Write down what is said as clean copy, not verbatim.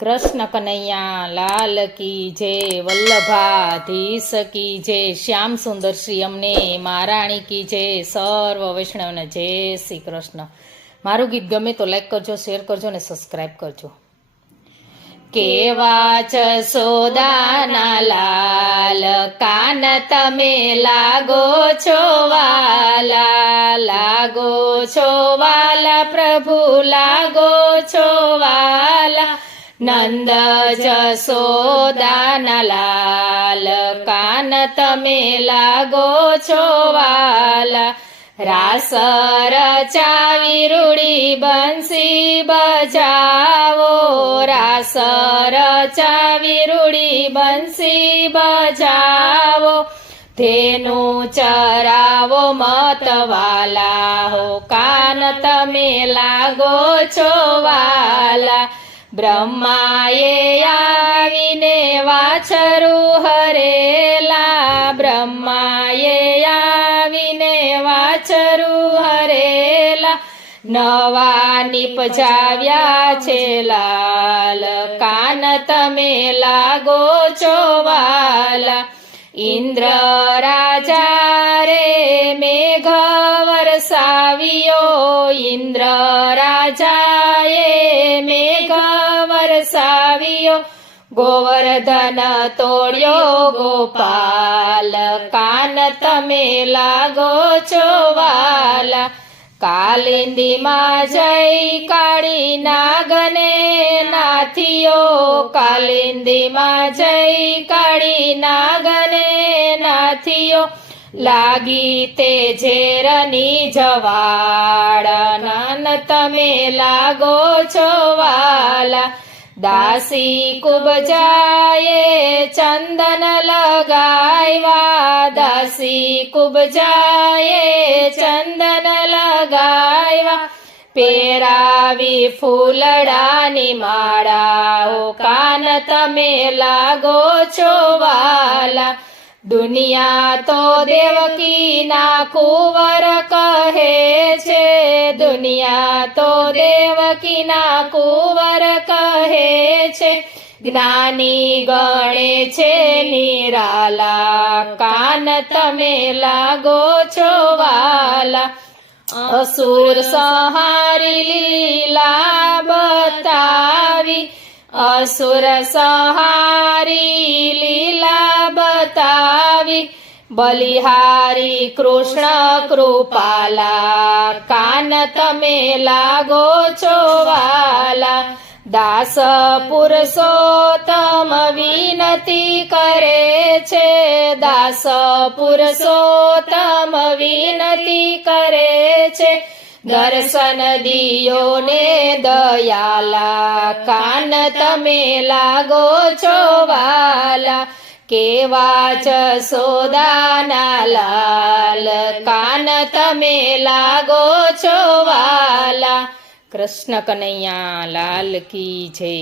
કૃષ્ણ કનૈયા લાલ કી જય, વલ્લભાધીશ કી જય, શ્યામ સુંદર શ્રી અમને મહારાણી કી જય, સર્વ વૈષ્ણવને જય શ્રી કૃષ્ણ। મારું ગીત ગમે તો લાઈક કરજો, શેર કરજો ને સબસ્ક્રાઈબ કરજો। કેવા જશોદાના લાલ કાન તમે લાગો છો વાલા, લાગો છો વાલા પ્રભુ, લાગો છો વાલા। નંદ જશોદાના લાલ કાન તમે લાગો છો વાલા। રાસ રચાવી રૂડી બંસી બજાવો, રાસ રચાવી રૂડી બંસી બજાવો। ધેનું ચરાવો મતવાલા હો, કાન તમે લાગો છો વાલા। બ્રહ્માએ આવીને વાછરું હરેલા, બ્રહ્માએ આવીને વાછરું હરેલા। નવા નિપજાવ્યા છે લાલ, કાન તમે લાગો છો વાલા। ઇન્દ્ર રાજા રે મેઘ વરસાવ્યો, ઇન્દ્ર રાજાએ મેઘ વરસાવ્યો। ગોવર્ધન તોડ્યો ગોપાલ, કાન તમે લાગો છો વાલા। કાલિંદીમાં જઈ કાળી નાગને નાથિયો, કાલિંદીમાં જઈ કાળી નાગને નાથિયો। લાગી તે ઝેરની જવાળ, નાન તમે લાગો છો વાલા। દાસી કુબજાએ ચંદન લગાવ્યા, દાસી કુબજાએ ચંદન લગાવ્યા। પેરાવી ફૂલડાની માળાઓ, કાન તમે લાગો છો વાલા। દુનિયા તો દેવકીના કુંવર કહે છે, દુનિયા તો દેવકીના કુંવર કહે છે। જ્ઞાની ગણે છે નિરાલા, કાન તમે લાગો છો વાલા। અસુર સંહારી લીલા બતાવી, અસુર સંહારી લીલા બતાવી। બલિહારી કૃષ્ણ કૃપાલા, કાન તમે લાગો છો વાલા। દાસ પુરુષોત્તમ વિનતી કરે છે, દાસ પુરુષોત્તમ વિનતી કરે છે। દર્શન દિયો ને દયાલા, કાન તમે લાગો છો વાલા। કેવા જશોદાના લાલ, કાન તમે લાગો છો વાલા। કૃષ્ણ કનૈયા લાલ કી જય।